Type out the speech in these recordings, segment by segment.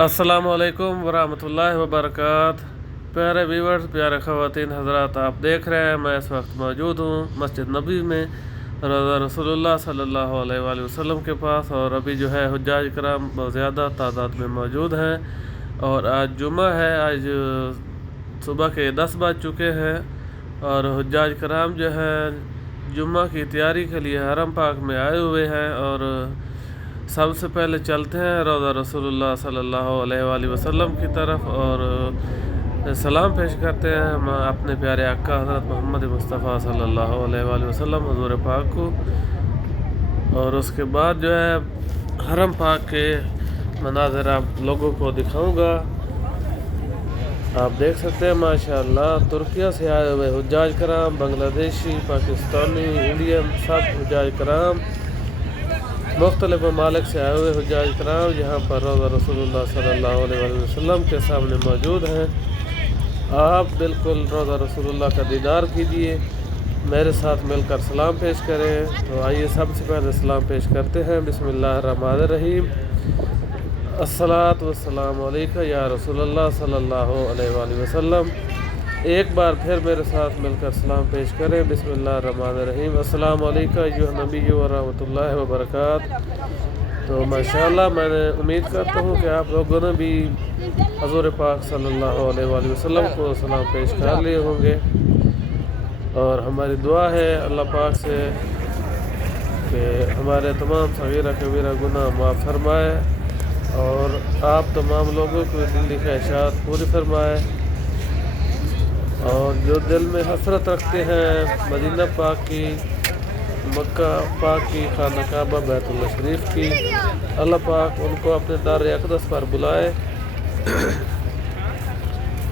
अस्सलामुअलैकुम वरहमतुल्लाहि वबरकात। प्यारे व्यूवर्स, प्यारे ख़वातीन हज़रात, आप देख रहे हैं मैं इस वक्त मौजूद हूँ मस्जिद नबी में रज़ा रसूलुल्लाह सल्लल्लाहु अलैहि वसल्लम के पास। और अभी जो है हुज्जाज कराम बहुत ज़्यादा तादाद में मौजूद हैं और आज जुमा है। आज सुबह के 10 बज चुके हैं और हुज्जाज कराम जो है जुम्मा की तैयारी के लिए हरम पाक में आए हुए हैं। और सबसे पहले चलते हैं रौज़ा रसूलुल्लाह सल्लल्लाहु अलैहि वसल्लम की तरफ और सलाम पेश करते हैं हम अपने प्यारे आका हज़रत मोहम्मद मुस्तफ़ा सल्लल्लाहु अलैहि वसल्लम हुज़ूर पाक को। और उसके बाद जो है हरम पाक के मनाज़िर आप लोगों को दिखाऊंगा। आप देख सकते हैं माशाअल्लाह तुर्किया से आए हुए हुज्जाज कराम, बांग्लादेशी, पाकिस्तानी, इंडियन, सब हुज्जाज कराम मुख्तलिफ ममालिक से आए हुए हुज्जाज कराम यहाँ पर रौज़ा रसूलुल्लाह सल्लल्लाहु अलैहि वसल्लम के सामने मौजूद हैं। आप बिल्कुल रौज़ा रसूलुल्लाह का दीदार कीजिए, मेरे साथ मिलकर सलाम पेश करें। तो आइए सबसे पहले सलाम पेश करते हैं। बिस्मिल्लाहिर्रहमानिर्रहीम। अस्सलातु वस्सलामु अलैका या रसूलल्लाह सल्लल्लाहु अलैहि वसल्लम। एक बार फिर मेरे साथ मिलकर सलाम पेश करें। बिस्मिल्लाहिर्रहमानिर्रहीम। अस्सलामु अलैका अय्युहन नबी व रहमतुल्लाहि व बरकात। तो माशाअल्लाह मैंने उम्मीद करता हूँ कि आप लोगों ने भी हुज़ूर पाक सल्लल्लाहु अलैहि वसल्लम को सलाम पेश कर लिए होंगे। और हमारी दुआ है अल्लाह पाक से कि हमारे तमाम सगीरा कबीरा गुनाह माफ़ फरमाए और आप तमाम लोगों को दिली ख्वाहिशात पूरी फरमाए। और जो दिल में हसरत रखते हैं मदीना पाक की, मक्का पाक की, खाना काबा, बैतुल्लाह शरीफ की, अल्लाह पाक उनको अपने दार अक़दस पर बुलाए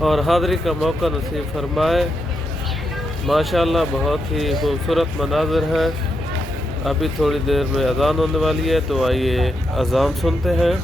और हाज़री का मौका नसीब फरमाए। माशाअल्लाह बहुत ही खूबसूरत मनाज़िर है। अभी थोड़ी देर में अज़ान होने वाली है, तो आइए अज़ान सुनते हैं।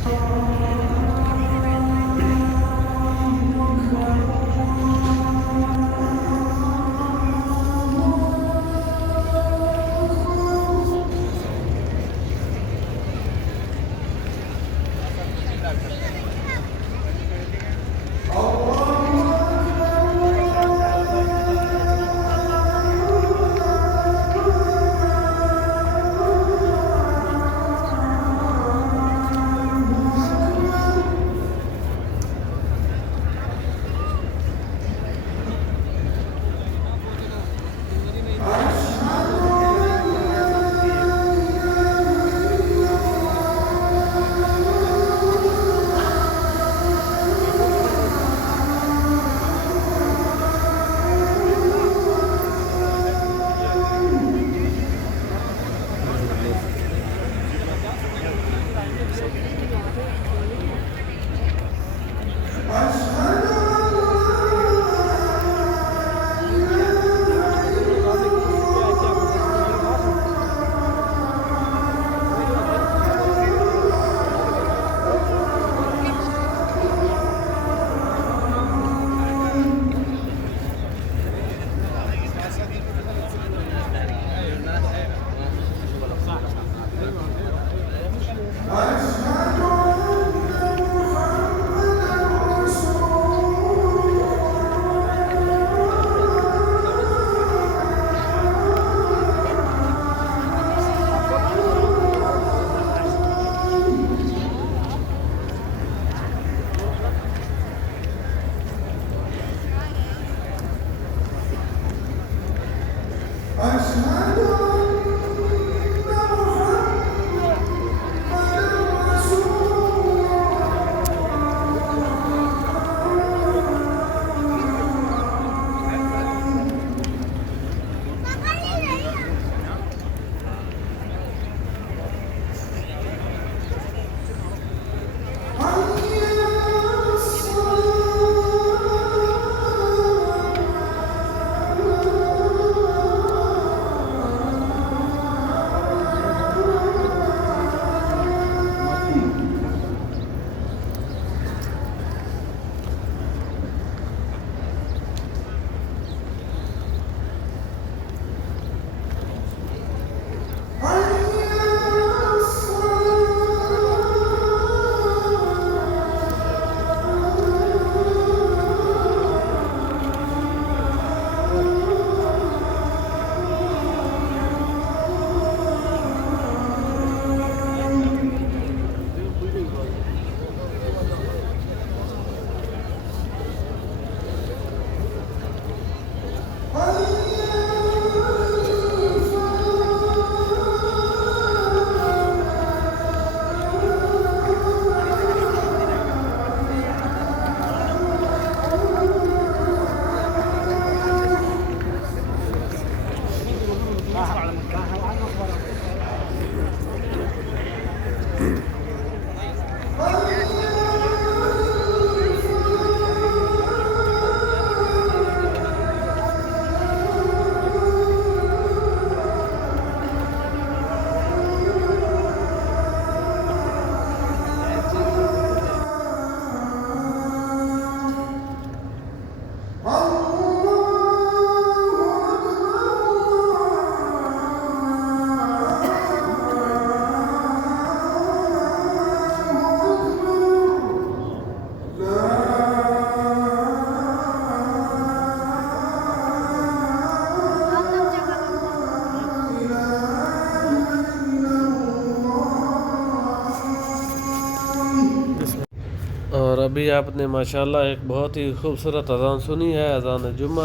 अभी आपने माशाल्लाह एक बहुत ही खूबसूरत अज़ान सुनी है, अज़ान जुम्मा,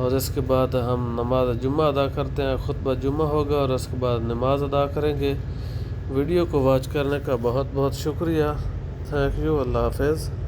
और इसके बाद हम नमाज जुम्मा अदा करते हैं, खुतबा जुम्मा होगा और उसके बाद नमाज अदा करेंगे। वीडियो को वॉच करने का बहुत बहुत शुक्रिया। Thank you. अल्लाह हाफ़िज़।